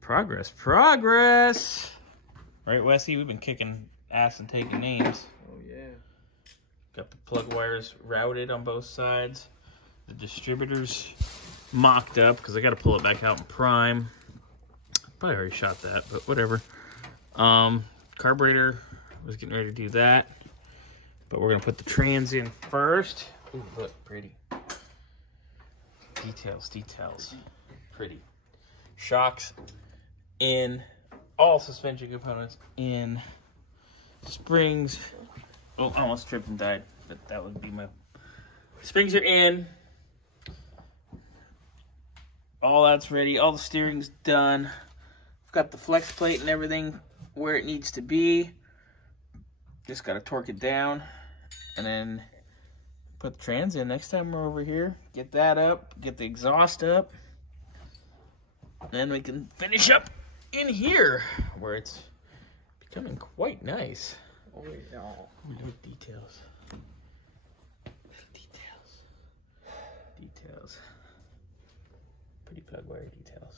Progress, progress. Right, Wesley? We've been kicking ass and taking names. Oh, yeah. Got the plug wires routed on both sides. The distributors mocked up because I got to pull it back out in prime. Probably already shot that, but whatever. Carburetor, was getting ready to do that. But we're going to put the trans in first. Ooh, look, pretty. Details, details. Pretty. Shocks in. All suspension components in. Springs. Oh, I almost tripped and died. But that would be my... Springs are in. All that's ready. All the steering's done. I've got the flex plate and everything where it needs to be. Just got to torque it down. And then put the trans in next time we're over here. Get that up. Get the exhaust up. Then we can finish up in here where it's becoming quite nice. Oh, yeah. Look, details. Details. Details. Pretty plug wire details.